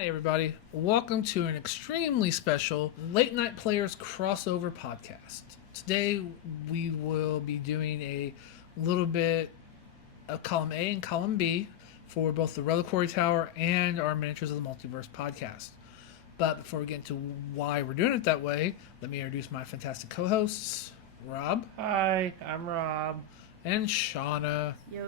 Hi, everybody. Welcome to an extremely special Late Night Players crossover podcast. Today, we will be doing a little bit of column A and column B for both the Reliquary Tower and our Miniatures of the Multiverse podcast. But before we get into why we're doing it that way, let me introduce my fantastic co-hosts, Rob. Hi, I'm Rob. And Shauna. Yo,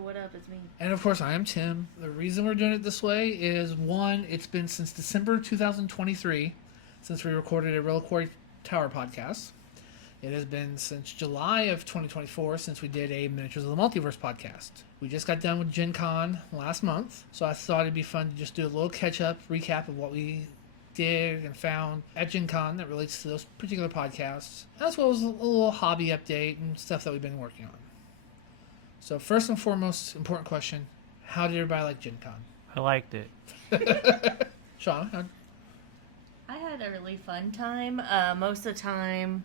what up? It's me. And of course, I am Tim. The reason we're doing it this way is one, it's been since December 2023 since we recorded a Reliquary Tower podcast. It has been since July of 2024 since we did a Miniatures of the Multiverse podcast. We just got done with Gen Con last month, so I thought it'd be fun to just do a little catch-up recap of what we did and found at Gen Con that relates to those particular podcasts, as well as a little hobby update and stuff that we've been working on. So first and foremost, important question, how did everybody like Gen Con? I liked it. Sean? I had a really fun time. Most of the time,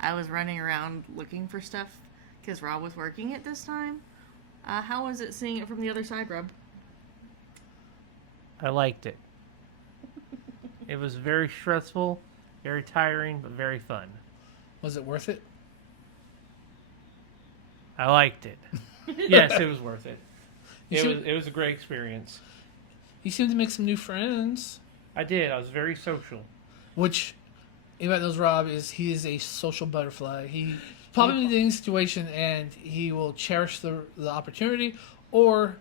I was running around looking for stuff because Rob was working it this time. How was it seeing it from the other side, Rob? I liked it. It was very stressful, very tiring, but very fun. Was it worth it? I liked it. Yes, it was worth it. It was a great experience. You seemed to make some new friends. I did. I was very social. Which, anybody knows Rob, he is a social butterfly. He probably in any situation and he will cherish the opportunity, or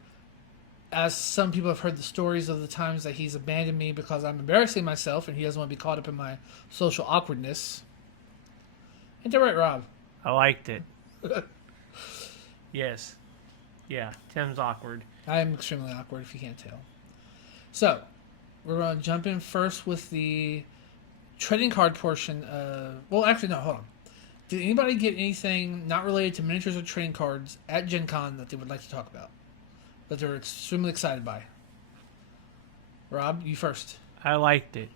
as some people have heard the stories of the times that he's abandoned me because I'm embarrassing myself and he doesn't want to be caught up in my social awkwardness. Ain't that right, Rob? I liked it. Yes. Yeah, Tim's awkward. I am extremely awkward if you can't tell. So, we're going to jump in first with the trading card portion of... Well, actually, no, hold on. Did anybody get anything not related to miniatures or trading cards at Gen Con that they would like to talk about? That they're extremely excited by? Rob, you first. I liked it.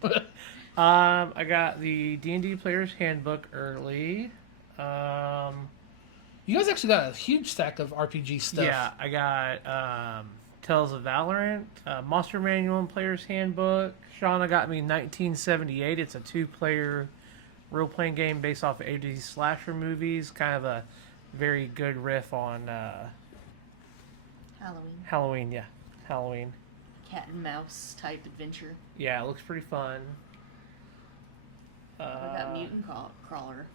I got the D&D Player's Handbook early. You guys actually got a huge stack of RPG stuff. Yeah, I got Tales of Valorant, Monster Manual and Player's Handbook. Shauna got me 1978. It's a two-player role-playing game based off of 80s slasher movies. Kind of a very good riff on Halloween, yeah. Halloween. Cat and mouse type adventure. Yeah, it looks pretty fun. We got Mutant Crawler.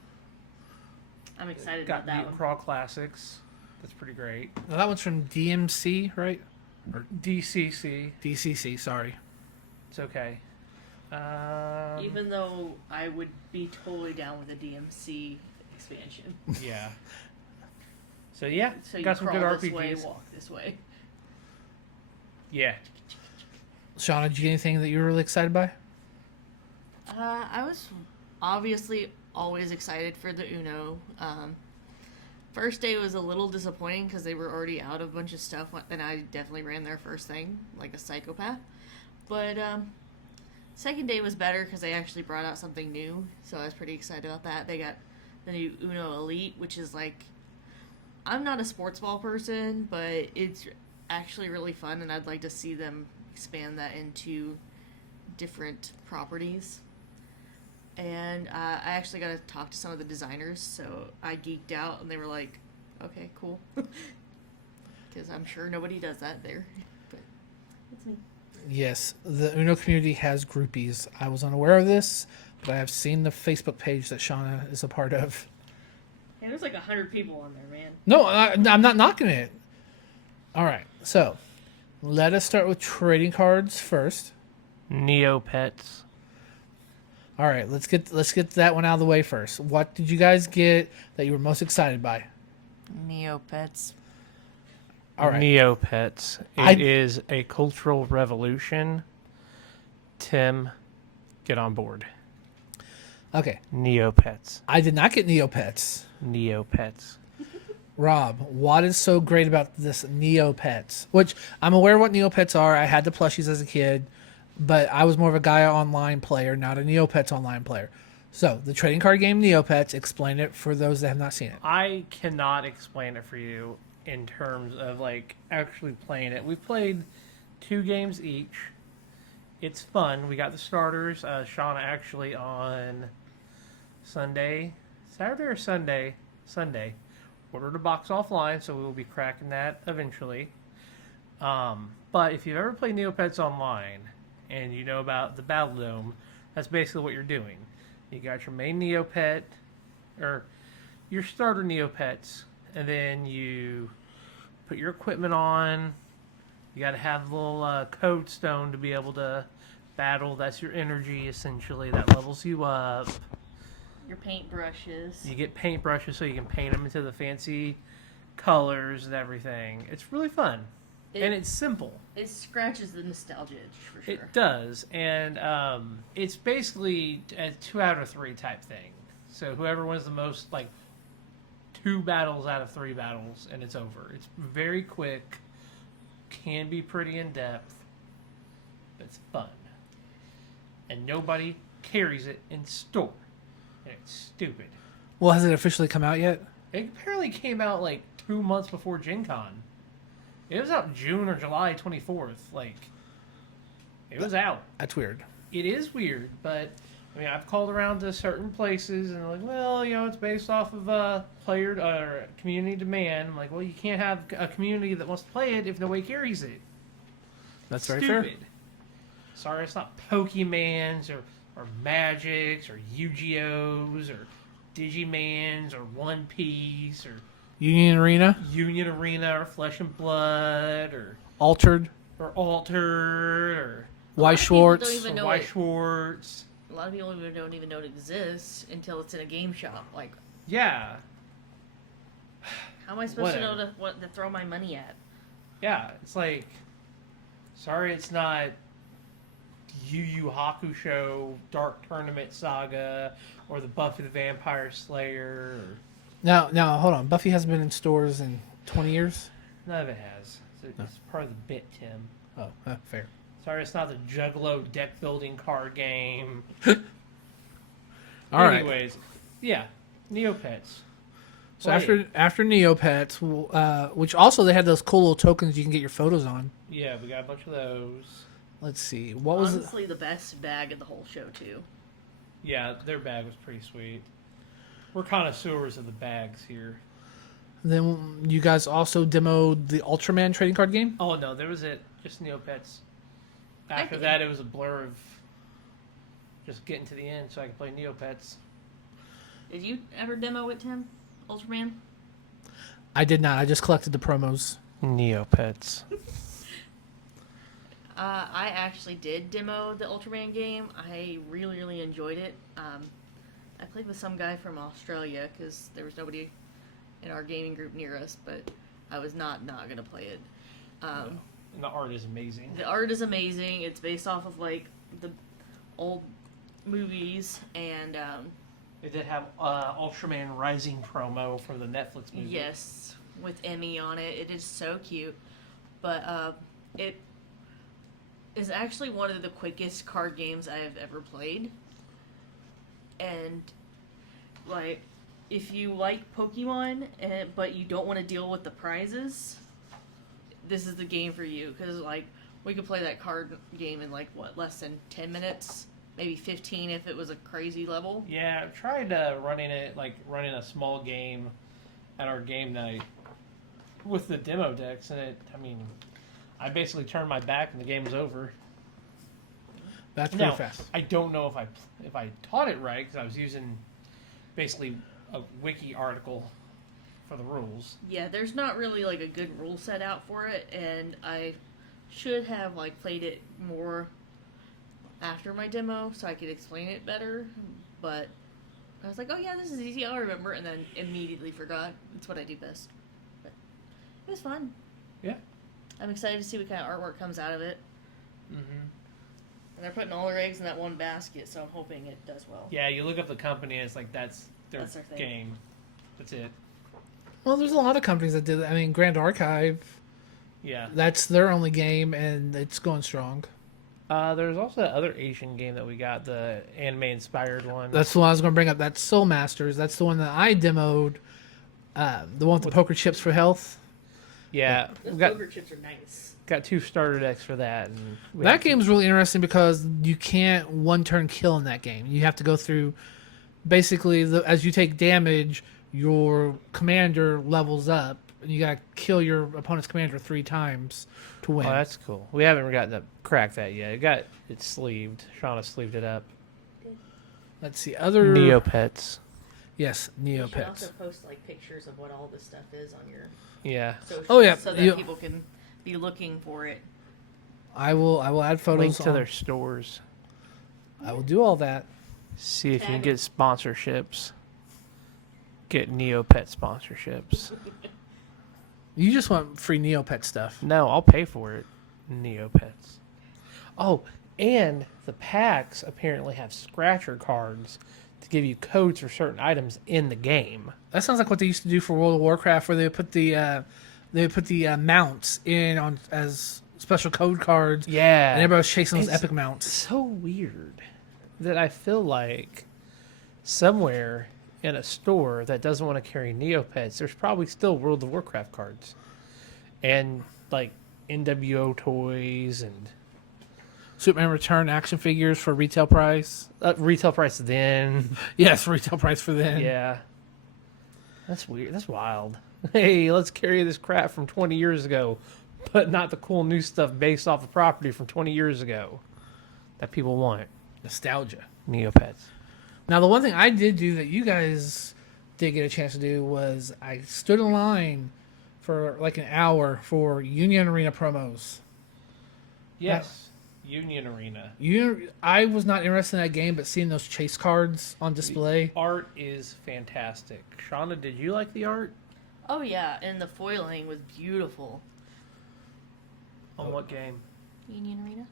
I'm excited Got about that Mutant one. Crawl Classics. That's pretty great. Now, that one's from DMC, right? Or DCC. DCC, sorry. It's okay. Even though I would be totally down with a DMC expansion. Yeah. So yeah, So you got some crawl good this RPGs. way, walk this way. Yeah. Shauna, did you get anything that you were really excited by? I was obviously always excited for the Uno. First day was a little disappointing because they were already out of a bunch of stuff, and I definitely ran their first thing like a psychopath. But second day was better because they actually brought out something new, so I was pretty excited about that. They got the new Uno Elite, which is like, I'm not a sports ball person, but it's actually really fun, and I'd like to see them expand that into different properties. And I actually got to talk to some of the designers, so I geeked out, and they were like, okay, cool. Because I'm sure nobody does that there. But it's me. Yes, the Uno community has groupies. I was unaware of this, but I have seen the Facebook page that Shauna is a part of. Hey, there's like 100 people on there, man. No, I'm not knocking it. All right, so let us start with trading cards first. Neopets. All right, let's get that one out of the way first. What did you guys get that you were most excited by? Neopets. All right. Neopets. It is a cultural revolution. Tim, get on board. Okay. Neopets. I did not get Neopets. Neopets. Rob, what is so great about this Neopets? Which I'm aware what Neopets are. I had the plushies as a kid, but I was more of a Gaia Online player, not a Neopets Online player. So, the trading card game Neopets, explain it for those that have not seen it. I cannot explain it for you in terms of like actually playing it. We've played 2 games each, It's fun. We got the starters. Shauna actually on Sunday, Saturday or Sunday, ordered a box offline, so we will be cracking that eventually. But if you've ever played Neopets online and you know about the Battledome, that's basically what you're doing. You got your main Neopet, or your starter Neopets, and then you put your equipment on. You got to have the little code stone to be able to battle. That's your energy, essentially. That levels you up. Your paintbrushes. You get paintbrushes so you can paint them into the fancy colors and everything. It's really fun. And it's simple. It scratches the nostalgia itch for sure. It does. And it's basically a 2 out of 3 type thing. So whoever wins the most, like, 2 battles out of 3 battles, and it's over. It's very quick. Can be pretty in-depth. But it's fun. And nobody carries it in store. And it's stupid. Well, has it officially come out yet? It apparently came out like 2 months before Gen Con. It was out June or July 24th. Like, it was out. That's weird. It is weird, but I mean, I've called around to certain places and they're like, well, you know, it's based off of player or community demand. I'm like, well, you can't have a community that wants to play it if nobody carries it. That's very Stupid. fair. Sorry, it's not Pokemans or Magics or Yu-Gi-Ohs or Digimans or One Piece or Union Arena, Union Arena or Flesh and Blood or Altered, Altered or White Schwartz. White Schwartz. A lot of people don't even know it exists until it's in a game shop. Like, Yeah. how am I supposed to Whatever. know what to throw my money at? Yeah, it's like, sorry, it's not Yu Yu Hakusho Dark Tournament Saga or the Buffy the Vampire Slayer. Or, Now, hold on. Buffy hasn't been in stores in 20 years. none of it has. It's part of the bit, Tim. Oh, fair. Sorry, it's not the Juggalo deck building card game. All right. Anyways, yeah, Neopets. So Play after Neopets, which also they had those cool little tokens you can get your photos on. Yeah, we got a bunch of those. Let's see. What was it? Honestly, the best bag of the whole show, too. Yeah, their bag was pretty sweet. We're connoisseurs of the bags here. Then you guys also demoed the Ultraman trading card game. Oh no, there was it. Just Neopets. I After think- that, it was a blur of just getting to the end so I could play Neopets. Did you ever demo it, Tim? Ultraman? I did not. I just collected the promos. Neopets. I actually did demo the Ultraman game. I really, really enjoyed it. I played with some guy from Australia because there was nobody in our gaming group near us, but I was not going to play it. And the art is amazing. The art is amazing. It's based off of, like, the old movies, and They did have Ultraman Rising promo for the Netflix movie. yes, with Emmy on it. It is so cute. But it is actually one of the quickest card games I have ever played. And, like, if you like Pokemon, but you don't want to deal with the prizes, this is the game for you. Because, like, we could play that card game in, like, what, less than 10 minutes? Maybe 15 if it was a crazy level. Yeah, I've tried running a small game at our game night with the demo decks, and I basically turned my back and the game was over. That's pretty Now, fast. I don't know if I taught it right because I was using basically a wiki article for the rules. Yeah, there's not really, like, a good rule set out for it, and I should have, like, played it more after my demo so I could explain it better, but I was like, oh yeah, this is easy, I'll remember, and then immediately forgot. It's what I do best. But it was fun. Yeah. I'm excited to see what kind of artwork comes out of it. Mm-hmm. And they're putting all their eggs in that one basket, so I'm hoping it does well. Yeah, you look up the company and it's like that's their thing. game. That's it. Well, there's a lot of companies that did that. I mean, Grand Archive, Yeah. that's their only game, and it's going strong. There's also that other Asian game that we got, the anime-inspired one. That's the one I was going to bring up. That's Soul Masters. That's the one that I demoed. The one with the poker chips for health. Yeah, Those we got ogre chips are nice. 2 starter decks for that. And That game's really interesting because you can't one turn kill in that game. You have to go through basically as you take damage, your commander levels up, and you gotta kill your opponent's commander 3 times to win. Oh, that's cool. We haven't gotten to crack that yet. It's sleeved. Shauna sleeved it up. Let's see other Neopets. Yes, You should Neopets. also post like pictures of what all this stuff is on your Yeah. socials, Oh, yeah, so that you- people can be looking for it. I will add photos. Link to on- their stores. I will do all that. See if you can Tag get sponsorships. Get Neopet sponsorships. You just want free Neopet stuff. No, I'll pay for it. Neopets. Oh, and the packs apparently have scratcher cards to give you codes for certain items in the game. That sounds like what they used to do for World of Warcraft, where they put the mounts in on as special code cards. Yeah. And everybody was chasing those It's epic mounts. so weird that I feel like somewhere in a store that doesn't want to carry Neopets, there's probably still World of Warcraft cards. And like NWO toys and Superman Return action figures for retail price. retail price then. Yes, retail price for them. Yeah. That's weird. That's wild. Hey, let's carry this crap from 20 years ago, but not the cool new stuff based off of property from 20 years ago that people want. Nostalgia. Neopets. Now, the one thing I did do that you guys did get a chance to do was I stood in line for like an hour for Union Arena promos. Yes. Union Arena. I was not interested in that game, but seeing those chase cards on display. Art is fantastic. Shauna, did you like the art? Oh yeah, and the foiling was beautiful. On what game? Union Arena.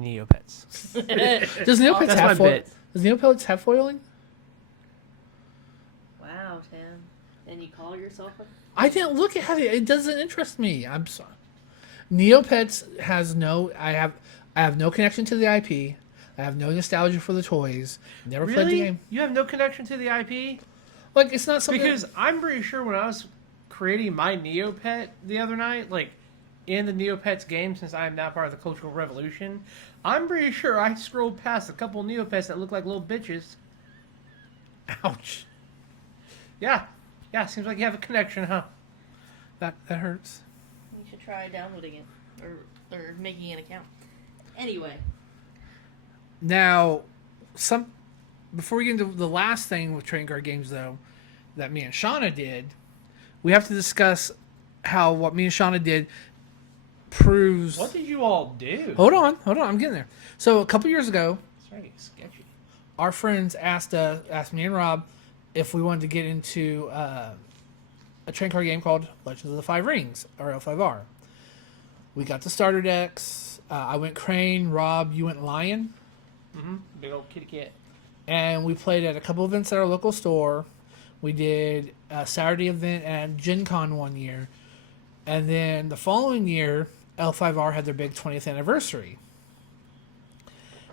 Neopets. Does Neopets That's my have foiling? bit. Does Neopets have foiling? Wow, Tim. And you call yourself a... I didn't look at it. It doesn't interest me. I'm sorry. Neopets has no. I have no connection to the IP. I have no nostalgia for the toys. Never played the game. You have no connection to the IP? Like it's not something. Because I'm pretty sure when I was creating my Neopet the other night, like in the Neopets game, since I am now part of the Cultural Revolution, I'm pretty sure I scrolled past a couple Neopets that look like little bitches. Ouch. Yeah. Yeah, seems like you have a connection, huh? That hurts. You should try downloading it. Or making an account. Anyway. Now, before we get into the last thing with trading card games, though, that me and Shauna did, we have to discuss how what me and Shauna did proves. What did you all do? Hold on, I'm getting there. So a couple years ago, It's very sketchy. our friends asked me and Rob if we wanted to get into a trading card game called Legends of the Five Rings, or L5R. We got the starter decks. I went Crane. Rob, you went Lion. Mm-hmm. Big old kitty cat. And we played at a couple events at our local store. We did a Saturday event at Gen Con one year. And then the following year, L5R had their big 20th anniversary.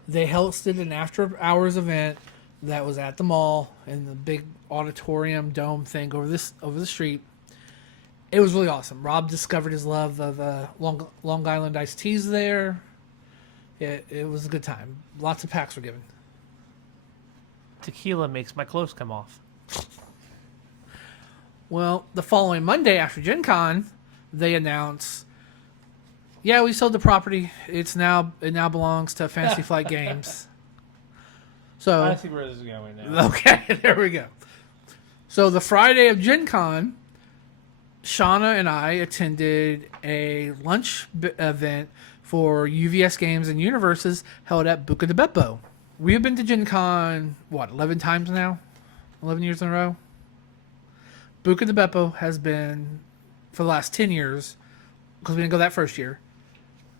They hosted an after-hours event that was at the mall in the big auditorium dome thing over the street. It was really awesome. Rob discovered his love of Long Island iced teas there. It was a good time. Lots of packs were given. Tequila makes my clothes come off. Well, the following Monday after Gen Con, they announced, yeah, we sold the property. It now belongs to Fantasy Flight Games. So I see where this is going now. okay, there we go. So the Friday of Gen Con, Shauna and I attended a lunch event for UVS Games and Universes held at Buca di Beppo. We have been to Gen Con, 11 times now? 11 years in a row? Buca di Beppo has been, for the last 10 years, because we didn't go that first year,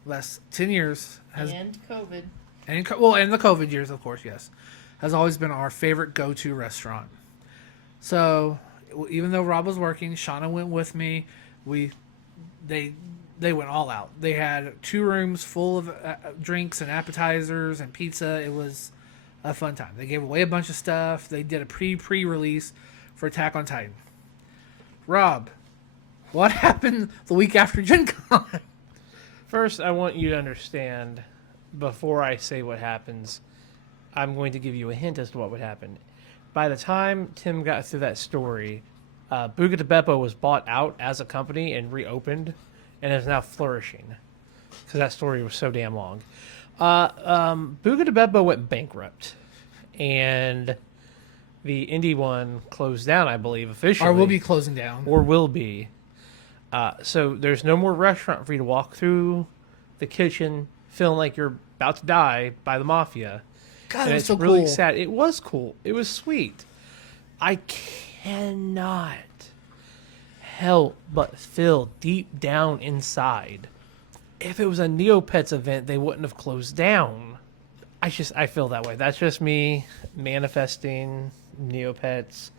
last 10 years, And COVID. and the COVID years, of course, yes, has always been our favorite go-to restaurant. So, even though Rob was working, Shauna went with me. They went all out. They had 2 rooms full of drinks and appetizers and pizza. It was a fun time. They gave away a bunch of stuff. They did a pre-release for Attack on Titan. Rob, What happened the week after Gen Con? First, I want you to understand, before I say what happens, I'm going to give you a hint as to what would happen. By the time Tim got through that story, Buca de Beppo was bought out as a company and reopened, and is now flourishing. Because that story was so damn long. Buca de Beppo went bankrupt, and the indie one closed down, I believe, officially. Or will be closing down. Or will be. So there's no more restaurant for you to walk through the kitchen feeling like you're about to die by the mafia. God, And that's it's so really cool. sad. It was cool. It was sweet. I cannot help but feel deep down inside, if it was a Neopets event, they wouldn't have closed down. I feel that way. That's just me manifesting Neopets.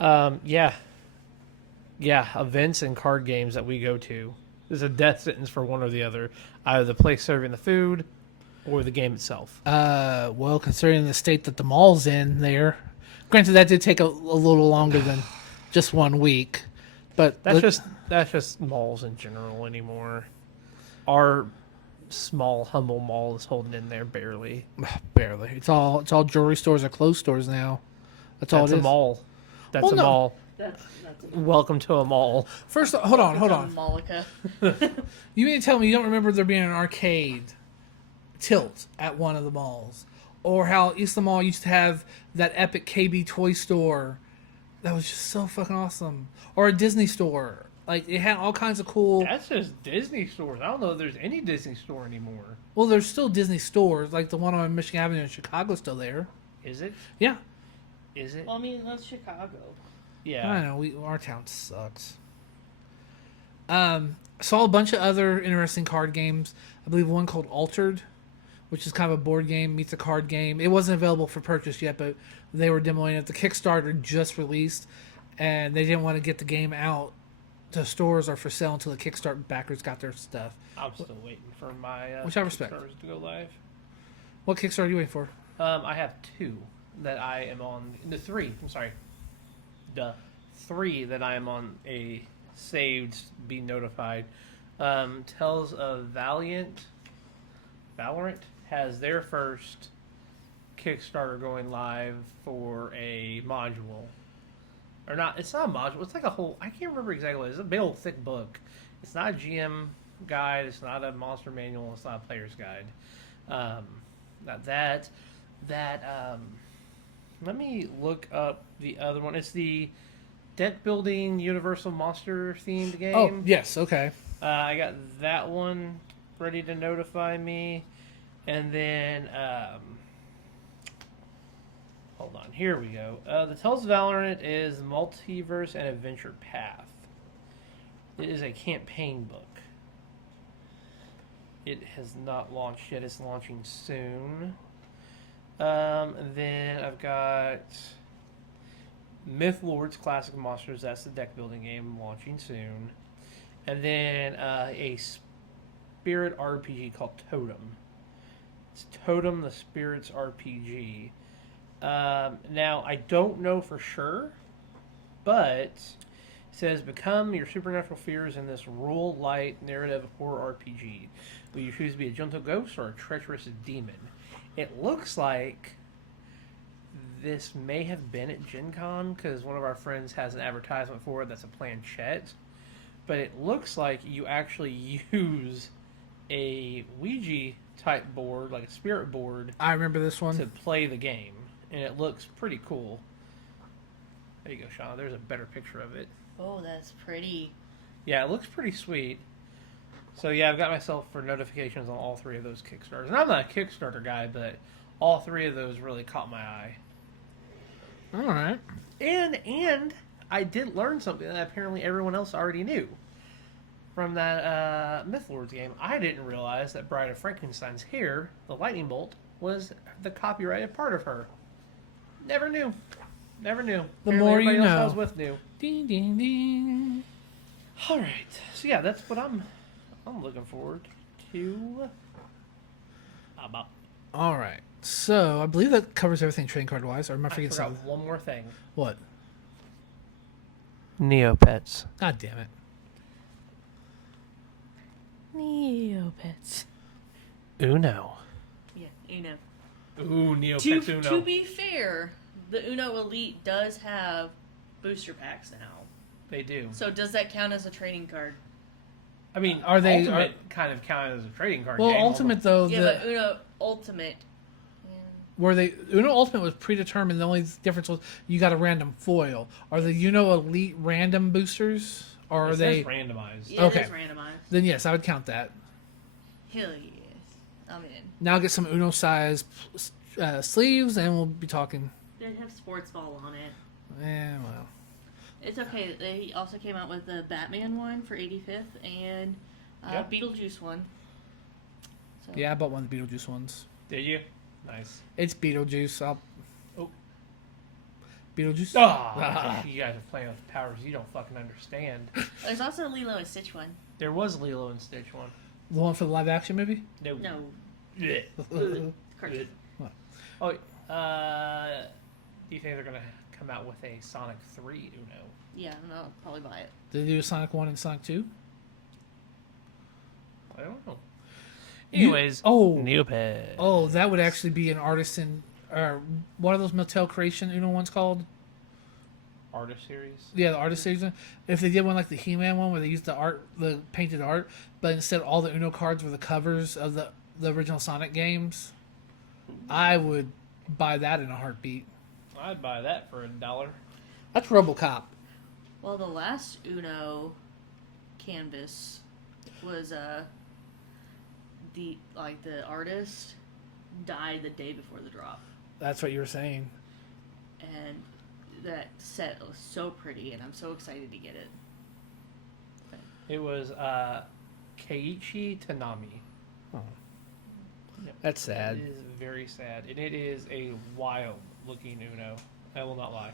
Yeah, events and card games that we go to. There's a death sentence for one or the other. Either the place serving the food or the game itself. Well, considering the state that the mall's in there, granted that did take a little longer than just 1 week, but That's just malls in general anymore. Our small, humble mall is holding in there barely. barely. It's all jewelry stores or clothes stores now. That's all That's it a is. mall. That's Well, a no. mall. That's Welcome to a mall. First, hold on. Malika. You mean to tell me you don't remember there being an arcade tilt at one of the malls? Or how East of the Mall used to have that epic KB toy store that was just so fucking awesome. Or a Disney store. Like, it had all kinds of cool... That's just Disney stores. I don't know if there's any Disney store anymore. Well, there's still Disney stores. Like the one on Michigan Avenue in Chicago is still there. Is it? Yeah. Is it? Well, I mean, that's Chicago. Yeah. I know. Our town sucks. Saw a bunch of other interesting card games. I believe one called Altered, which is kind of a board game meets a card game. It wasn't available for purchase yet, but they were demoing it. The Kickstarter just released, and they didn't want to get the game out to stores or for sale until the Kickstarter backers got their stuff. I'm still waiting for my Which I respect. Kickstarters to go live. What Kickstarter are you waiting for? I have two that I am on. Three that I am on a saved, be notified. Tells of Valorant has their first Kickstarter going live for a module. Or not, it's not a module, it's like a whole, I can't remember exactly what it is. It's a big old thick book. It's not a GM guide, it's not a monster manual, it's not a player's guide. Not that. Let me look up the other one. It's the deck building universal monster themed game. Oh, yes, okay. I got that one ready to notify me. And then, hold on, here we go. The Tales of Valorant is Multiverse and Adventure Path. It is a campaign book. It has not launched yet. It's launching soon. Then I've got Myth Lords Classic Monsters. That's the deck building game, launching soon. And then a spirit RPG called Totem. It's Totem the Spirits RPG. Now, I don't know for sure, but it says, become your supernatural fears in this rural light narrative horror RPG. Will you choose to be a gentle ghost or a treacherous demon? It looks like this may have been at Gen Con, because one of our friends has an advertisement for it that's a planchette. But it looks like you actually use a Ouija type board, like a spirit board, I remember this one. to play the game. And it looks pretty cool. There you go, Shauna. There's a better picture of it. Oh, that's pretty. Yeah, it looks pretty sweet. So yeah, I've got myself for notifications on all three of those Kickstarters. And I'm not a Kickstarter guy, but all three of those really caught my eye. All right. And I did learn something that apparently everyone else already knew from that Mythlords game. I didn't realize that Bride of Frankenstein's hair, the lightning bolt, was the copyrighted part of her. Never knew. The Apparently more you everybody else I know. was with knew. Ding, ding, ding. All right. So yeah, that's what I'm looking forward to. About. All right. So I believe that covers everything trading card wise. Or am I I forgetting forgot something? one more thing. What? Neopets. God damn it. Neopets. Uno. Yeah, Uno. Ooh, Neopets To Uno. be fair, the Uno Elite does have booster packs now. They do. So does that count as a trading card? I mean, Are they- Ultimate kind of counted as a trading card Well, game. Ultimate though, Yeah, but Uno Ultimate. where they Uno Ultimate was predetermined. The only difference was you got a random foil. Are the Uno Elite random boosters, or It are they? says randomized. Yeah, Okay. it is randomized. Then yes, I would count that. Hell yes. I'm in. Now get some Uno size sleeves, and we'll be talking. They have sports ball on it. Well, It's okay. They also came out with the Batman one for 85th and Yep. Beetlejuice one. So, yeah, I bought one of the Beetlejuice ones. Did you? Nice. It's Beetlejuice. Oh. Beetlejuice. Oh, you guys are playing with powers you don't fucking understand. There's also a Lilo and Stitch one. There was Lilo and Stitch one. The one for the live action movie. No. No. Blech. Cartoon. What? Oh, do you think they're gonna come out with a Sonic 3 Uno? Yeah, no, I'll probably buy it. Did they do Sonic 1 and Sonic 2? I don't know. Anyways, Oh, Neopets. oh, that would actually be an artisan. Or what are those Mattel Creation Uno ones called? Artist series. Yeah, the artist series. If they did one like the He-Man one, where they used the painted art, but instead all the Uno cards were the covers of the original Sonic games, I would buy that in a heartbeat. I'd buy that for $1. That's RoboCop. Well, the last Uno canvas was the artist died the day before the drop, That's what you were saying. and that set was so pretty, and I'm so excited to get it. It was Keiichi Tanami. That's sad. It is very sad, and it is a wild-looking Uno. I will not lie.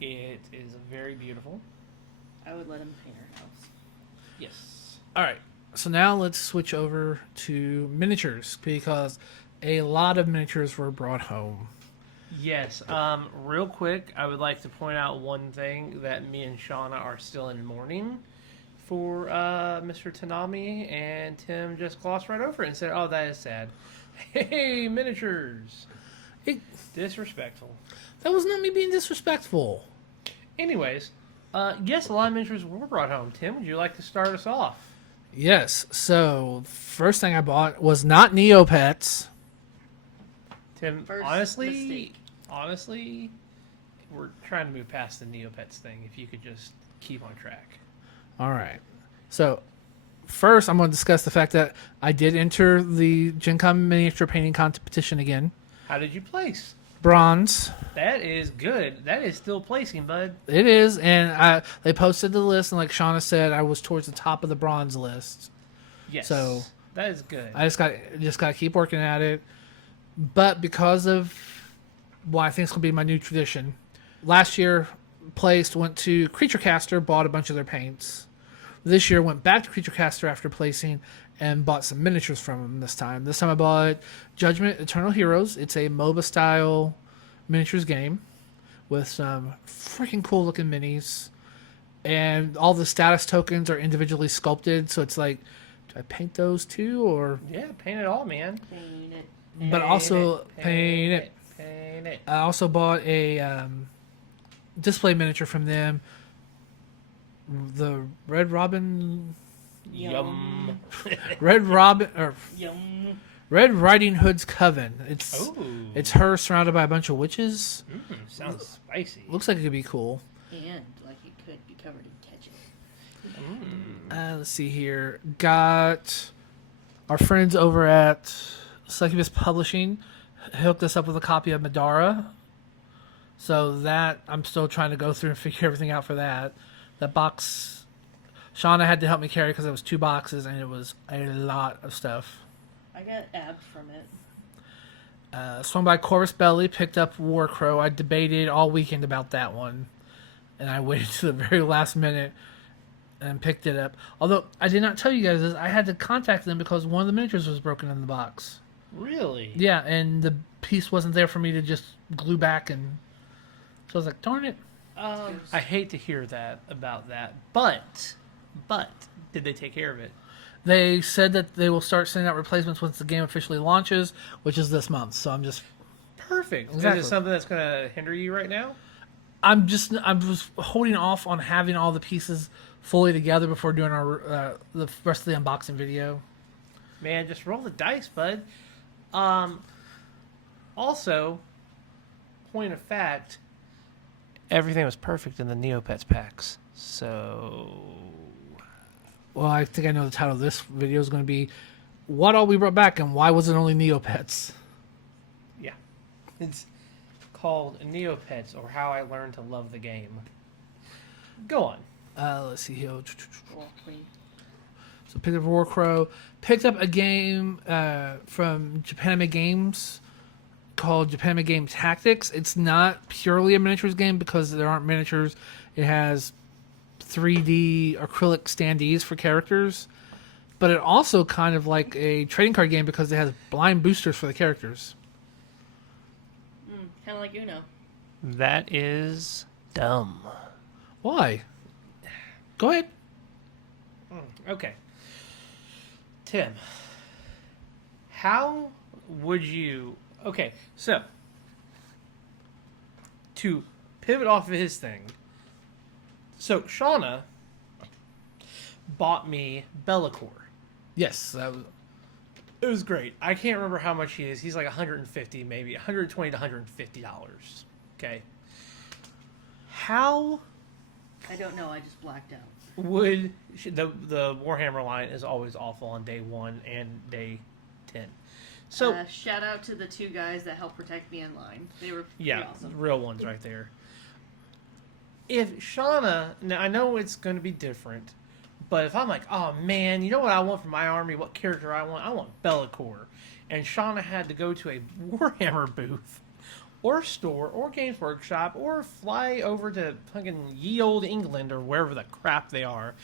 It is very beautiful. I would let him paint our house. Yes. All right. So now let's switch over to miniatures, because a lot of miniatures were brought home. Yes. Real quick, I would like to point out one thing, that me and Shauna are still in mourning for Mr. Tanami, and Tim just glossed right over it and said, "Oh, that is sad." Hey, miniatures. Disrespectful. That was not me being disrespectful. Anyways, yes, a lot of miniatures were brought home. Tim, would you like to start us off? Yes. So first thing I bought was not Neopets. Tim, First honestly, mistake. we're trying to move past the Neopets thing. If you could just keep on track. All right. So first, I'm going to discuss the fact that I did enter the Gen Con miniature painting competition again. How did you place? Bronze. That is good. That is still placing, bud. It is, and they posted the list, and like Shauna said, I was towards the top of the bronze list. Yes. So that is good. I just got to keep working at it. But because of what I think is going to be my new tradition, last year went to Creature Caster, bought a bunch of their paints. This year went back to Creature Caster after placing and bought some miniatures from them this time. This time I bought Judgment Eternal Heroes. It's a MOBA style miniatures game with some freaking cool looking minis. And all the status tokens are individually sculpted, so it's like, do I paint those too, or? Yeah, paint it all, man. Paint it. But also paint it. Paint it. I also bought a display miniature from them. The Red Robin, Yum. Red Robin, or Yum. Red Riding Hood's Coven. Ooh. It's her surrounded by a bunch of witches. Sounds spicy. Looks like it could be cool. And like it could be covered in ketchup. Let's see here. Got our friends over at Succubus Publishing hooked us up with a copy of Madara. So that I'm still trying to go through and figure everything out for that. That box, Shauna had to help me carry because it was 2 boxes and it was a lot of stuff. I got abs from it. Swung by Corvus Belly, picked up War Crow. I debated all weekend about that one, and I waited to the very last minute and picked it up. Although I did not tell you guys this, I had to contact them because one of the miniatures was broken in the box. Really? Yeah, and the piece wasn't there for me to just glue back, and so I was like, darn it. I hate to hear that about that, but did they take care of it? They said that they will start sending out replacements once the game officially launches, which is this month. So I'm just Perfect. Exactly. Is it something that's going to hinder you right now? I'm just holding off on having all the pieces fully together before doing our the rest of the unboxing video. Man, just roll the dice, bud. Also, point of fact, everything was perfect in the Neopets packs. So, Well, I think I know the title of this video is going to be "What All We Brought Back and Why Was It Only Neopets?" yeah. It's called Neopets, or How I Learned to Love the Game. Go on. Let's see here. Well, we- So picked up Warcrow. Picked up a game from Japanime Games called Japanime Game Tactics. It's not purely a miniatures game because there aren't miniatures. It has 3D acrylic standees for characters. But it also kind of like a trading card game because it has blind boosters for the characters. Kind of like Uno. That is dumb. Why? Go ahead. Okay. Tim, how would you... Okay, so, to pivot off of his thing, so Shauna bought me Bellicor. Yes, that was. It was great. I can't remember how much he is. He's like 150, maybe $120 to $150. Okay. How I don't know. I just blacked out. would the Warhammer line is always awful on day 1 and day 10. So Shout out to the two guys that helped protect me in line. They were pretty yeah, awesome. real ones right there. If Shauna, now I know it's going to be different, but if I'm like, oh man, you know what I want for my army? What character I want Bellicor, and Shauna had to go to a Warhammer booth, or store, or Games Workshop, or fly over to fucking ye old England or wherever the crap they are,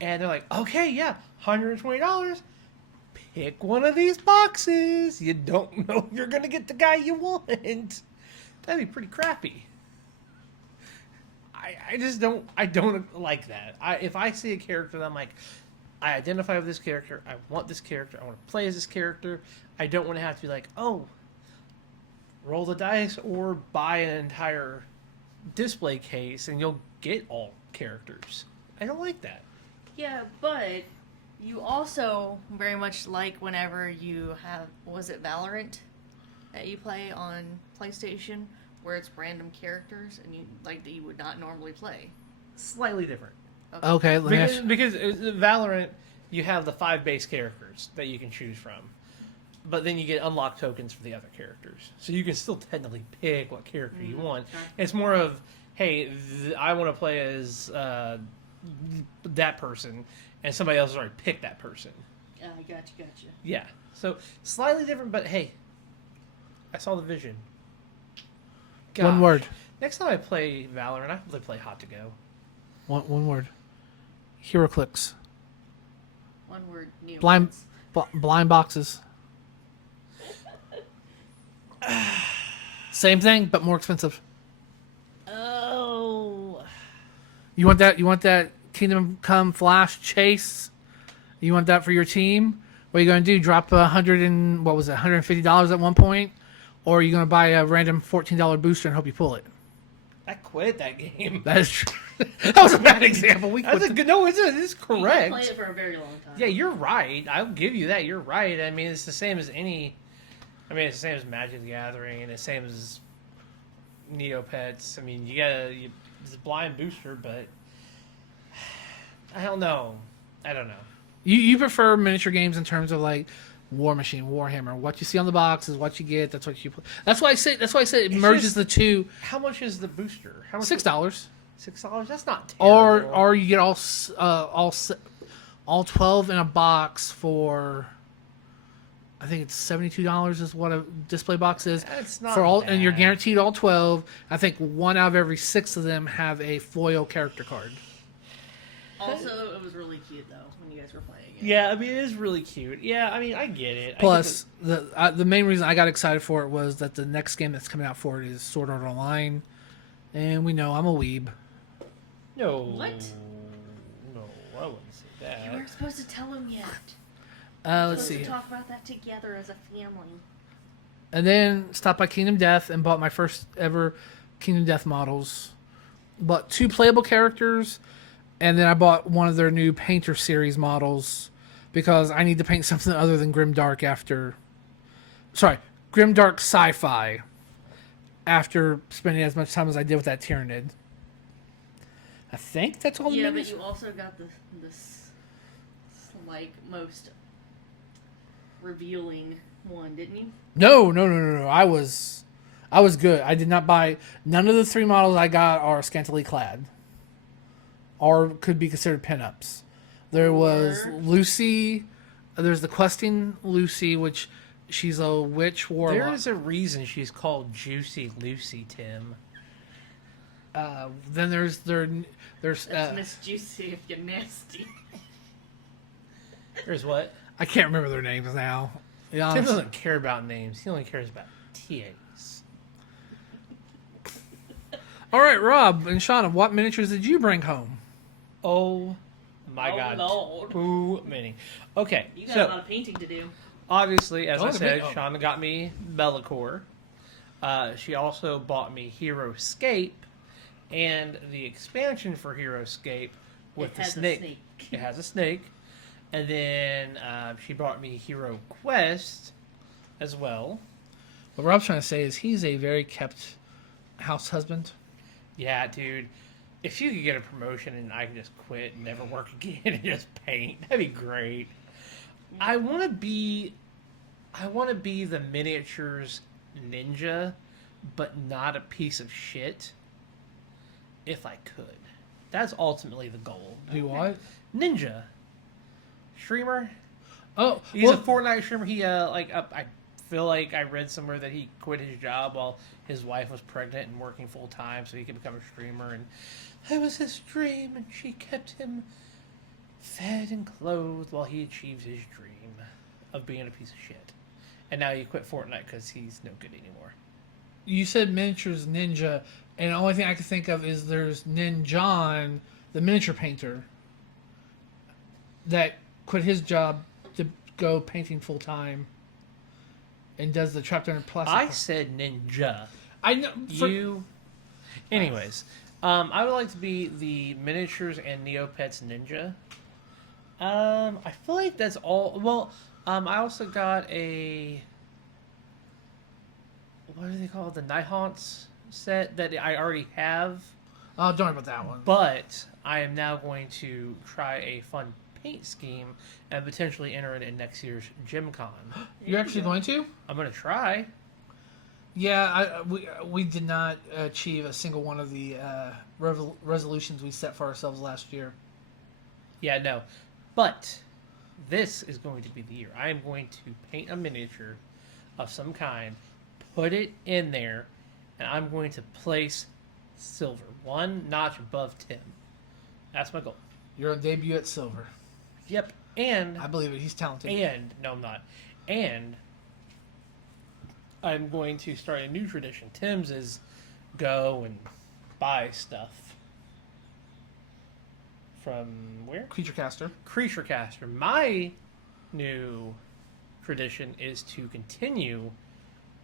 and they're like, okay, yeah, $120. Pick one of these boxes. You don't know if you're gonna get the guy you want. That'd be pretty crappy. I just don't. I don't like that. If I see a character that I'm like, I identify with this character. I want this character. I want to play as this character. I don't want to have to be like, oh, roll the dice or buy an entire display case and you'll get all characters. I don't like that. Yeah, but you also very much like whenever you have, was it Valorant that you play on PlayStation, where it's random characters and you like that you would not normally play. Slightly different. Okay, let me ask Because Valorant, you have the 5 base characters that you can choose from. But then you get unlock tokens for the other characters. So you can still technically pick what character you want. Okay. It's more of, hey, I want to play as that person, and somebody else has already picked that person. Gotcha. Yeah. So slightly different, but hey, I saw the vision. one Gosh. word. Next time I play Valorant, I probably play Hot to Go. One word. HeroClix. One word. Neopets. Blind boxes. Same thing, but more expensive. Oh. You want that? You want that Kingdom Come Flash chase? You want that for your team? What are you going to do? Drop $150 at one point, or are you going to buy a random $14 booster and hope you pull it? I quit that game. That is true. That was a bad example. That's a good. No, it's You did correct. play it for a very long time. Yeah, you're right. I'll give you that. You're right. I mean, it's the same as any. I mean, it's the same as Magic the Gathering, and the same as Neopets. I mean, it's a blind booster, but I don't know. You prefer miniature games in terms of like War Machine, Warhammer. What you see on the box is what you get. That's what you play. That's why I say it merges just- the two. How much is the booster? How much? $6. $6. That's not terrible. Or you get all 12 in a box for, I think it's $72 is what a display box is. That's not for all, and you're bad. guaranteed all 12. I think 1 out of every 6 of them have a foil character card. Also, it was really cute though when you guys were playing it. Yeah, I mean, it is really cute. Yeah, I mean, I get it. Plus, the main reason I got excited for it was that the next game that's coming out for it is Sword Art Online, and we know I'm a weeb. No. What? No, I wouldn't say You that. weren't supposed to tell him yet. Let's Supposed see. to talk about that together as a family. And then stopped by Kingdom Death and bought my first ever Kingdom Death models. Bought 2 playable characters, and then I bought one of their new Painter series models because I need to paint something other than Grimdark after... Sorry, Grimdark sci-fi after spending as much time as I did with that Tyranid. I think that's all the Yeah, minis. but you also got this like most revealing one, didn't you? No. I was good. I did not buy... None of the 3 models I got are scantily clad. Or could be considered pinups. There was Lucy. There's the questing Lucy, which she's a witch warlock. There is a reason she's called Juicy Lucy, Tim. Then there's That's Miss Juicy if you're nasty. There's what? I can't remember their names now. Yeah, Tim doesn't care about names. He only cares about TAs. All right, Rob and Shauna, what miniatures did you bring home? Oh my Oh, god. Lord. Too many. Okay, You got so a lot of painting to do. obviously, as I Oh, said, oh. Shauna got me Bellicor. She also bought me Hero Escape and the expansion for Hero Escape with It the has a snake. snake. It has a snake. And then she bought me Hero Quest as well. What Rob's trying to say is he's a very kept house husband. Yeah, dude. If you could get a promotion and I can just quit and never work again and just paint, that'd be great. I want to be the miniatures ninja, but not a piece of shit. If I could, that's ultimately the goal. Do what? Ninja, streamer. Oh, He's well, a Fortnite streamer. He I feel like I read somewhere that he quit his job while his wife was pregnant and working full time so he could become a streamer. And it was his dream, and she kept him fed and clothed while he achieved his dream of being a piece of shit. And now he quit Fortnite because he's no good anymore. you said miniatures ninja, and the only thing I can think of is there's Ninjon, the miniature painter, that quit his job to go painting full time, and does the trapped under plastic. I said ninja. I know. You. Anyways, I would like to be the miniatures and Neopets ninja. I feel like that's all. Well, I also got a. What do they call it? The Night Haunts set that I already have, Oh, don't worry about that one. but I am now going to try a fun paint scheme and potentially enter it in next year's Gym Con. You're actually going to? I'm going to try. Yeah, we did not achieve a single one of the resolutions we set for ourselves last year. Yeah, no. But this is going to be the year. I am going to paint a miniature of some kind, put it in there, and I'm going to place silver, one notch above Tim. That's my goal. You're on debut at silver. Yep. And I believe it. He's talented. no, I'm not. And I'm going to start a new tradition. Tim's is go and buy stuff from where? Creature caster. Creature Caster. My new tradition is to continue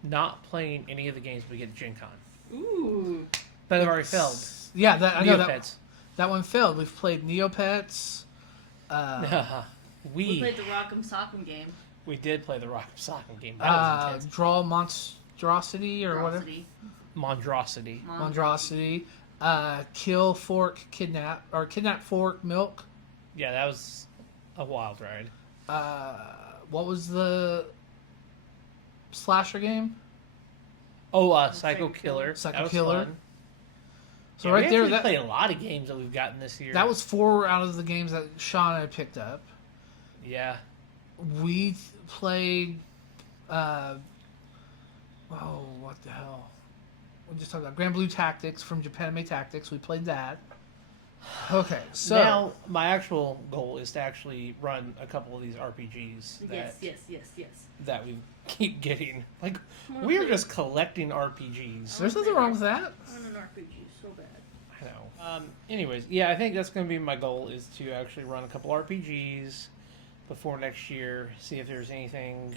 not playing any of the games we get at Gen Con. Ooh. But I've already failed. Yeah, I know Neopets. that one failed. We've played Neopets. We played the Rock'em Sock'em game. We did play the Rock'em Sock'em game. That was intense. Draw Monstrosity or whatever. Monstrosity. Monstrosity. Monstrosity. Kill Fork Kidnap or Kidnap Fork Milk. Yeah, that was a wild ride. What was the slasher game? Oh, Psycho Psycho Killer. Psycho That was Killer. fun. So Yeah, right we there, actually played a lot of games that we've gotten this year. that was 4 out of the games that Sean had picked up. Yeah. We played. What the hell? We just talked about Grand Blue Tactics from Japanime Tactics. We played that. Okay, so Now, my actual goal is to actually run a couple of these RPGs that we keep getting. Like, we are just collecting RPGs. there's nothing wrong with that. I want an RPG so bad. I know. Anyways, yeah, I think that's going to be my goal is to actually run a couple RPGs, before next year. See if there's anything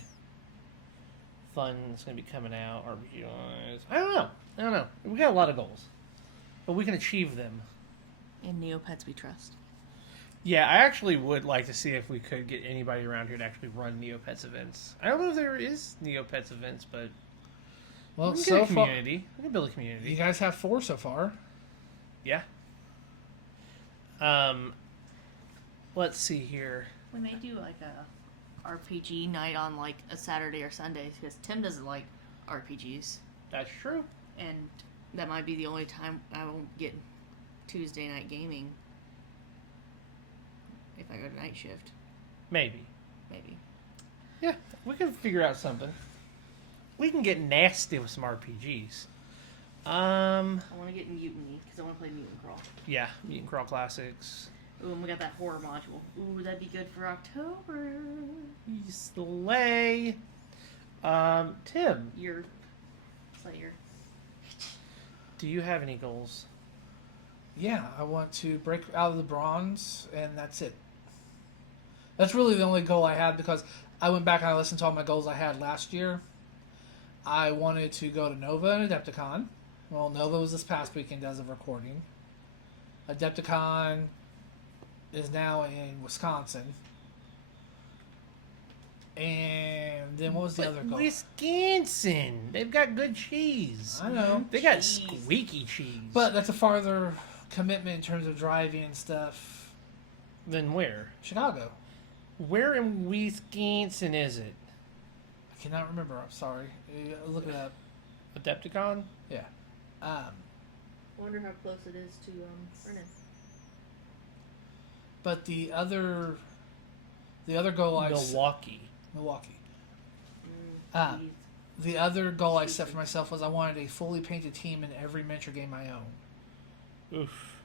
fun that's going to be coming out. RPG wise, I don't know. We got a lot of goals, but we can achieve them. In Neopets we trust. Yeah, I actually would like to see if we could get anybody around here to actually run Neopets events. I don't know if there is Neopets events, but Well, we can so get a far, community. We can build a community. you guys have 4 so far. Yeah. Let's see here. We may do like a RPG night on like a Saturday or Sunday because Tim doesn't like RPGs, That's true. and that might be the only time I won't get Tuesday night gaming if I go to night shift. Maybe. Maybe. Yeah, we can figure out something. We can get nasty with some RPGs. I want to get Mutiny because I want to play Mutant Crawl. Yeah, Mutant Crawl Classics. Ooh, and we got that horror module. Ooh, that'd be good for October. Slay. Tim, Your Slayer. do you have any goals? Yeah, I want to break out of the bronze, and that's it. That's really the only goal I had because I went back and I listened to all my goals I had last year. I wanted to go to Nova and Adepticon. Well, Nova was this past weekend as of recording. Adepticon is now in Wisconsin. And then what was the other goal? Wisconsin. They've got good cheese. I know. They got Cheese. squeaky cheese. But that's a farther commitment in terms of driving and stuff. Then where? Chicago. Where in Wisconsin is it? I cannot remember. I'm sorry. Look it up. Adepticon? Yeah. I wonder how close it is to Vernon. But the other goal I set, Milwaukee. Milwaukee. Jeez. The other goal I set for myself was I wanted a fully painted team in every miniature game I own. Oof.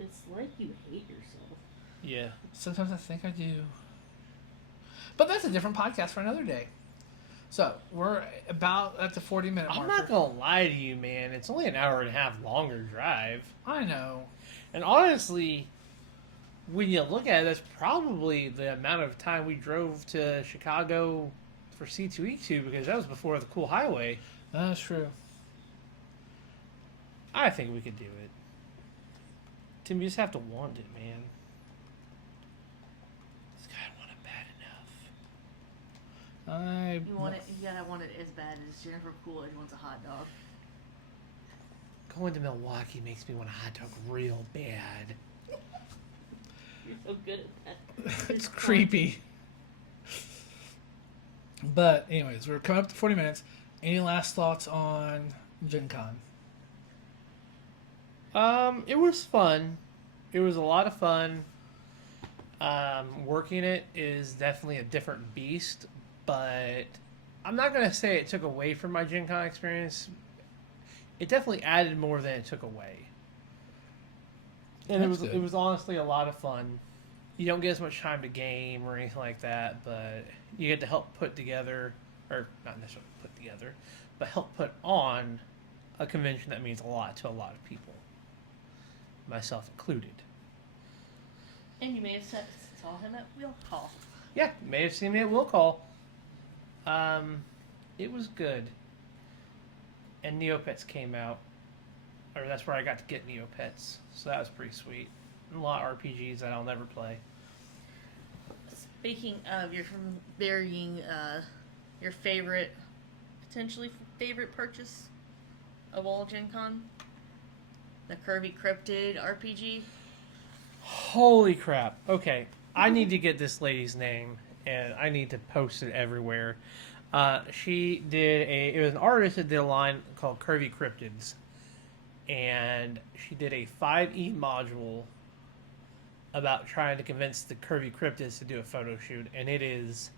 It's like you hate yourself. Yeah. Sometimes I think I do. But that's a different podcast for another day. So we're about at the 40-minute marker. I'm not gonna lie to you, man. It's only an hour and a half longer drive. I know. And honestly, when you look at it, that's probably the amount of time we drove to Chicago for C2E2 because that was before the cool highway. That's true. I think we could do it. Tim, you just have to want it, man. This guy want it bad enough. You want it? You gotta want it as bad as Jennifer Coolidge wants a hot dog. Going to Milwaukee makes me want a hot dog real bad. You're so good at that. It's creepy. But anyways, we're coming up to 40 minutes. Any last thoughts on Gen Con? It was fun. It was a lot of fun. Working it is definitely a different beast, but I'm not gonna say it took away from my Gen Con experience. It definitely added more than it took away. And That's good. it was honestly a lot of fun. You don't get as much time to game or anything like that, but you get to help put together, or not necessarily put together, but help put on a convention that means a lot to a lot of people, myself included. And you may have saw him at Wheel Call. Yeah, you may have seen me at Will Call. It was good. And Neopets came out. Or that's where I got to get Neopets. So that was pretty sweet. And a lot of RPGs that I'll never play. Speaking of your from varying, your favorite, potentially favorite purchase of all Gen Con, the Curvy Cryptid RPG. Holy crap. Okay, I need to get this lady's name, and I need to post it everywhere. She did it was an artist that did a line called Curvy Cryptids. And she did a 5e module about trying to convince the Curvy Cryptids to do a photo shoot. And it is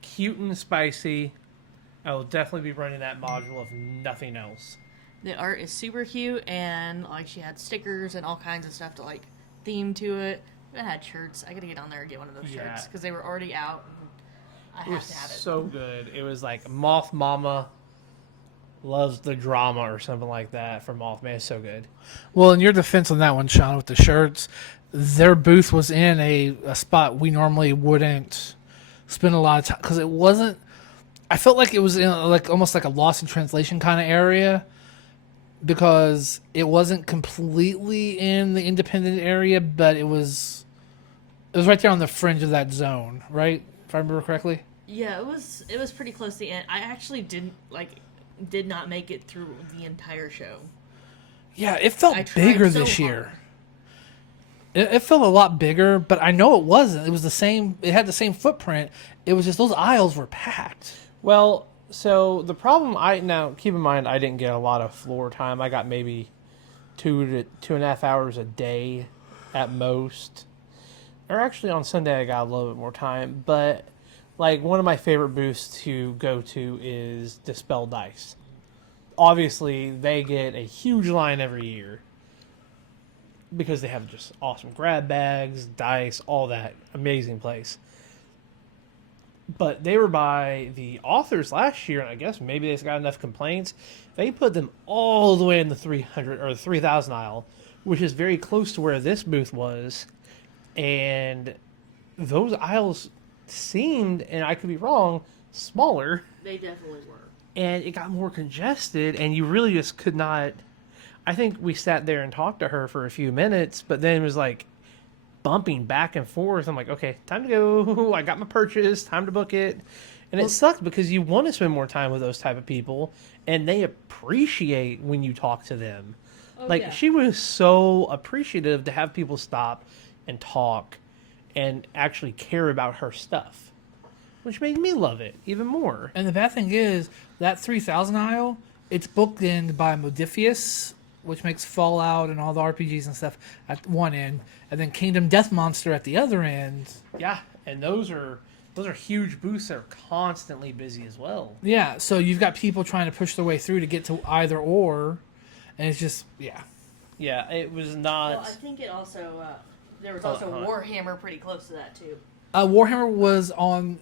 cute and spicy. I will definitely be running that module if nothing else. The art is super cute, and like she had stickers and all kinds of stuff to like theme to it. It had shirts. I gotta get on there and get one of those Yeah. shirts because they were already out. And I It have was to have it. so good. It was like Moth Mama loves the drama or something like that from Mothman. It's so good. Well, in your defense on that one, Sean, with the shirts, their booth was in a spot we normally wouldn't spend a lot of time because it wasn't. I felt like it was in like almost like a lost in translation kind of area because it wasn't completely in the independent area, but it was right there on the fringe of that zone, right? If I remember correctly. Yeah, it was pretty close to the end. I actually did not make it through the entire show. Yeah, it felt I tried bigger so this year. hard. It felt a lot bigger, but I know it wasn't. It was the same. It had the same footprint. It was just those aisles were packed. Well, so the problem now keep in mind I didn't get a lot of floor time. I got maybe 2 to 2.5 hours a day at most. Or actually on Sunday I got a little bit more time, but like one of my favorite booths to go to is Dispel Dice. Obviously, they get a huge line every year because they have just awesome grab bags, dice, all that. Amazing place. But they were by the authors last year, and I guess maybe they just got enough complaints. They put them all the way in the 300 or the 3,000 aisle, which is very close to where this booth was. And those aisles seemed, and I could be wrong, smaller. They definitely were. And it got more congested, and you really just could not. I think we sat there and talked to her for a few minutes, but then it was like bumping back and forth. I'm like, okay, time to go. I got my purchase, time to book it. And it sucked because you want to spend more time with those type of people, and they appreciate when you talk to them. Oh, Like, yeah. she was so appreciative to have people stop and talk and actually care about her stuff, which made me love it even more. And the bad thing is that 3,000 aisle, it's booked in by Modifius, which makes Fallout and all the RPGs and stuff at one end, and then Kingdom Death Monster at the other end. Yeah, and those are huge booths that are constantly busy as well. Yeah, so you've got people trying to push their way through to get to either or, and it's just Yeah, it was not. Well, I think it also there was also Warhammer pretty close to that too. Warhammer was on.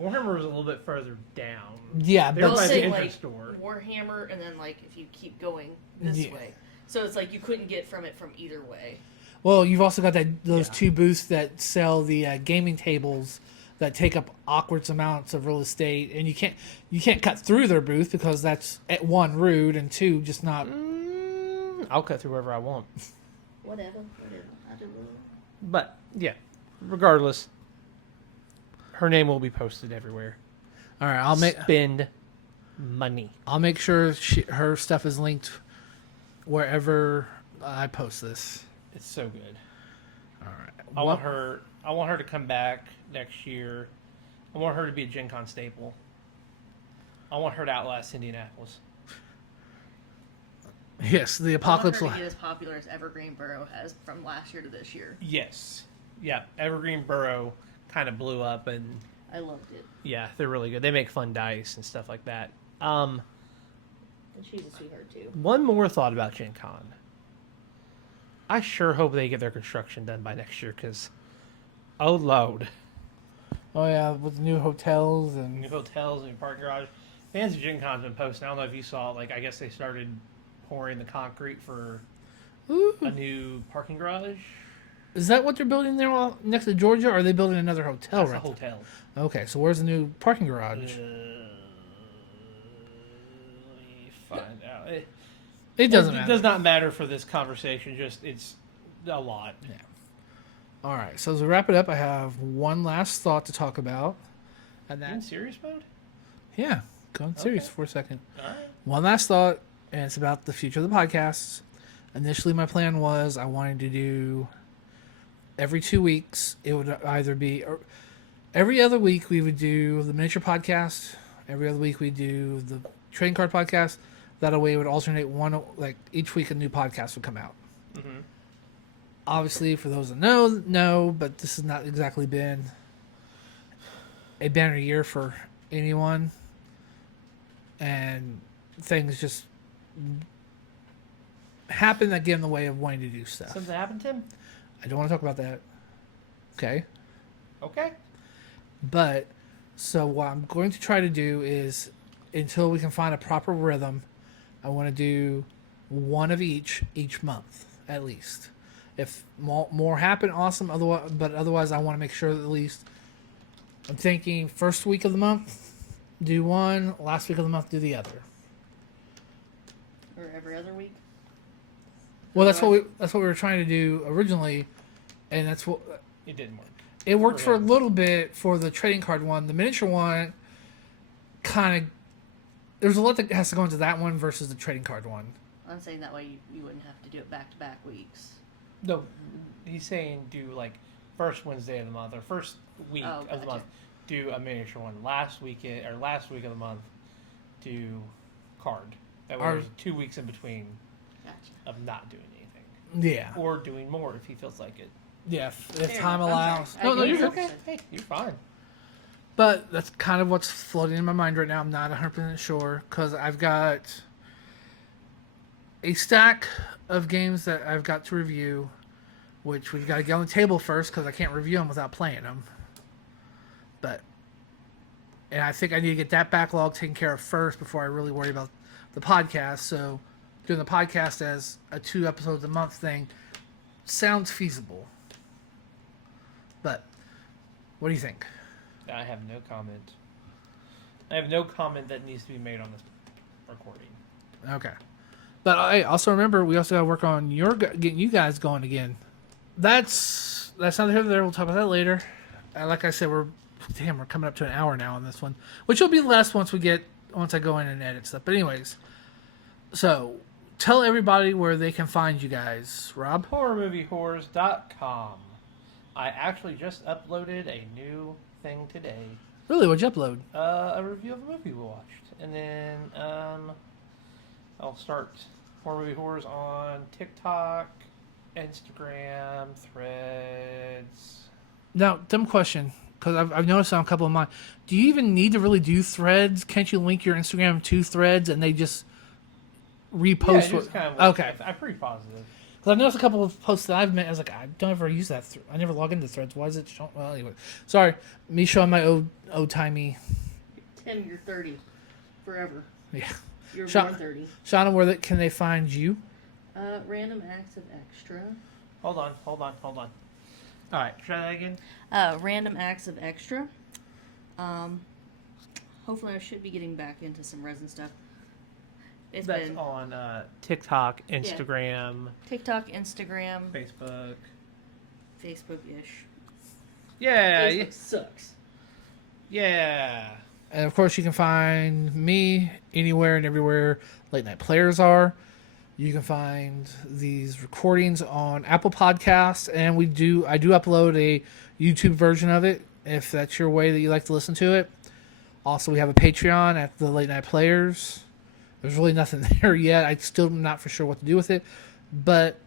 Warhammer was a little bit further down. Yeah, They were but by the say, entrance like, door. Warhammer, and then like if you keep going this Yeah. way, so it's like you couldn't get from it from either way. well, you've also got those Yeah. two booths that sell the gaming tables that take up awkward amounts of real estate, and you can't cut through their booth because that's at one rude and two just not. I'll cut through wherever I want. Whatever. I do. But yeah, regardless, her name will be posted everywhere. All right, I'll Spend money. make sure her stuff is linked wherever I post this. It's so good. All right. I want her to come back next year. I want her to be a Gen Con staple. I want her to outlast Indianapolis. Yes, the I apocalypse. want her to get as popular as Evergreen Borough has from last year to this year. Yes. Yeah, Evergreen Borough kind of blew up, and I loved it. yeah, they're really good. They make fun dice and stuff like that. And she's a sweetheart too. One more thought about Gen Con. I sure hope they get their construction done by next year, because, oh, Lord. Oh yeah, with new hotels and New hotels, new parking garage. Fans of Gen Con's been posting. I don't know if you saw, like, I guess they started pouring the concrete for a new parking garage. is that what they're building there next to Georgia? Or are they building another hotel? That's a rental? hotel. Okay, so where's the new parking garage? Let me find out. It doesn't It matter. does not matter for this conversation. Just, it's a lot. All right, so as we wrap it up, I have one last thought to talk about, and In that serious mode? yeah, going serious Okay. for a second. All right. One last thought, and it's about the future of the podcast. Initially, my plan was I wanted to do every 2 weeks. It would either be or every other week we would do the miniature podcast. Every other week we do the trading card podcast. That way it would alternate like each week a new podcast would come out. Mm-hmm. Obviously, for those that know, but this has not exactly been a banner year for anyone. And things just happen that get in the way of wanting to do stuff. Something happened, Tim? I don't want to talk about that. Okay? Okay. But, so what I'm going to try to do is until we can find a proper rhythm, I want to do one of each month at least. If more happen, awesome. Otherwise, I want to make sure that at least I'm thinking first week of the month, do one. Last week of the month, do the other. Or every other week. Well, that's what we were trying to do originally, and that's what It didn't work. it worked for a him. little bit for the trading card one. The miniature one, kind of, there's a lot that has to go into that one versus the trading card one. I'm saying that way you wouldn't have to do it back-to-back weeks. No, he's saying do like first Wednesday of the month or first week of the gotcha. month. Do a miniature one. Last week of the month, do card. That way there's 2 weeks in between Gotcha. of not doing anything. Yeah, Or doing more if he feels like it. yeah. If Fair time enough. I'm allows. sorry. No, I no, get you're it. good. Okay. Hey, you're fine. But that's kind of what's floating in my mind right now. I'm not 100% sure because I've got a stack of games that I've got to review, which we've got to get on the table first because I can't review them without playing them. And I think I need to get that backlog taken care of first before I really worry about the podcast. So doing the podcast as a 2 episodes a month thing sounds feasible. But what do you think? I have no comment. I have no comment that needs to be made on this recording. Okay. But I also remember we also got to work on getting you guys going again. That's not here or there. We'll talk about that later. Like I said, we're coming up to an hour now on this one, which will be less once I go in and edit stuff. But anyways, so tell everybody where they can find you guys, Rob. HorrorMovieHorrors.com. I actually just uploaded a new thing today. Really, what'd you upload? A review of a movie we watched. And then I'll start Horror Movie Horrors on TikTok, Instagram, Threads. Now, dumb question, because I've noticed on a couple of mine. Do you even need to really do Threads? Can't you link your Instagram to Threads and they just repost Yeah, what? kind of Okay. I'm pretty positive. Because I've noticed a couple of posts that I've made. I was like, I don't ever use that. I never log into Threads. Why is it showing? Well, anyway. Sorry. Me showing my old-timey. Tim, you're 30. Forever. Yeah. You're Sha- born 30. Shauna, can they find you? Random acts of extra. Hold on. All right, try that again. Random acts of extra. Hopefully I should be getting back into some resin stuff. It's That's been on TikTok, Instagram, TikTok, Instagram, Facebook. Facebook-ish. Yeah, Facebook sucks. yeah. And of course, you can find me anywhere and everywhere Late Night Players are. You can find these recordings on Apple Podcasts, and I do upload a YouTube version of it if that's your way that you like to listen to it. Also, we have a Patreon at the Late Night Players. There's really nothing there yet. I still am not for sure what to do with it, but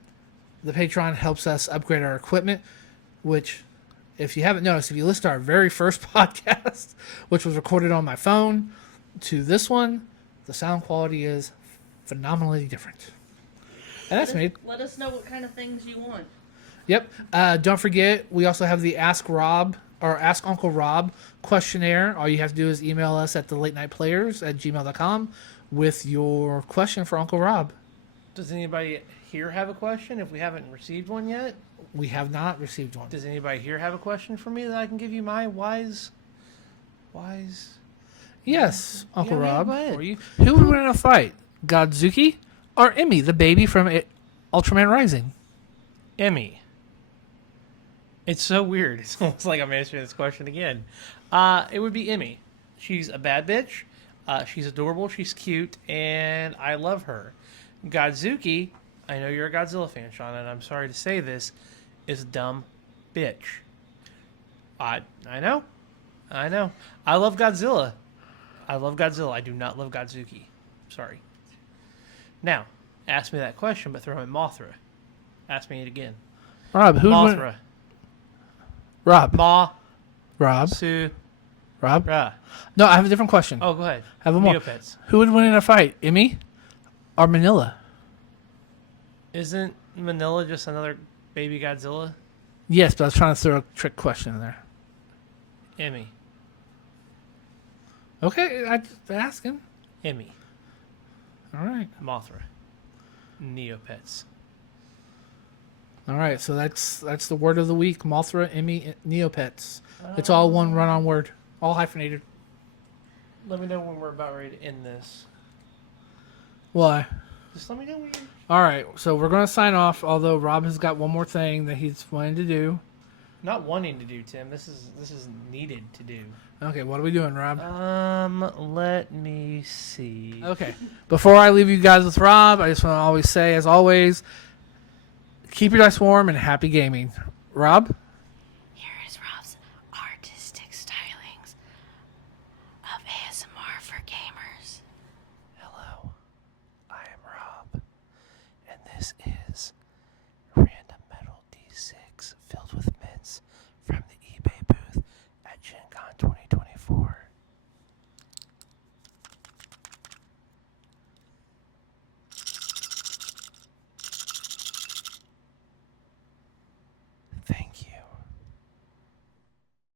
the Patreon helps us upgrade our equipment, which, if you haven't noticed, if you listen to our very first podcast, which was recorded on my phone, to this one, the sound quality is phenomenally different. And that's me. Let us know what kind of things you want. Yep. Don't forget, we also have the Ask Rob or Ask Uncle Rob questionnaire. All you have to do is email us at thelatenightplayers@gmail.com with your question for Uncle Rob. Does anybody here have a question if we haven't received one yet? We have not received one. Does anybody here have a question for me that I can give you my wise? Yes, Uncle Yeah, Rob. go ahead. For you. Who would win in a fight, Godzuki or Emmy, the baby from Ultraman Rising? Emmy. It's so weird. It's almost like I'm answering this question again. It would be Emmy. She's a bad bitch. She's adorable. She's cute, and I love her. Godzuki, I know you're a Godzilla fan, Sean, and I'm sorry to say this, is a dumb bitch. I know. I love Godzilla. I do not love Godzuki. Sorry. Now, ask me that question, but throw in Mothra. Ask me it again. Rob, who would win? Mothra. Rob. Rob. Rob. No, I have a different question. Oh, go ahead. Have one more. Neopets. Who would win in a fight, Emmy or Manila? Isn't Manila just another baby Godzilla? Yes, but I was trying to throw a trick question in there. Emmy. Okay, I just asking. Emmy, All right. Mothra, Neopets. All right. So that's the word of the week. Mothra, Emmy, Neopets. It's all one run-on word, all hyphenated. Let me know when we're about ready to end this. Why? Just let me know when you're... All right. So we're gonna sign off. Although Rob has got one more thing that he's wanting to do. Not wanting to do, Tim. This is needed to do. Okay. What are we doing, Rob? Let me see. Okay. Before I leave you guys with Rob, I just want to always say, as always, keep your dice warm and happy gaming. Rob? Here is Rob's artistic stylings of ASMR for gamers. Hello, I am Rob, and this is Random Metal D6 filled with mints from the eBay booth at Gen Con 2020.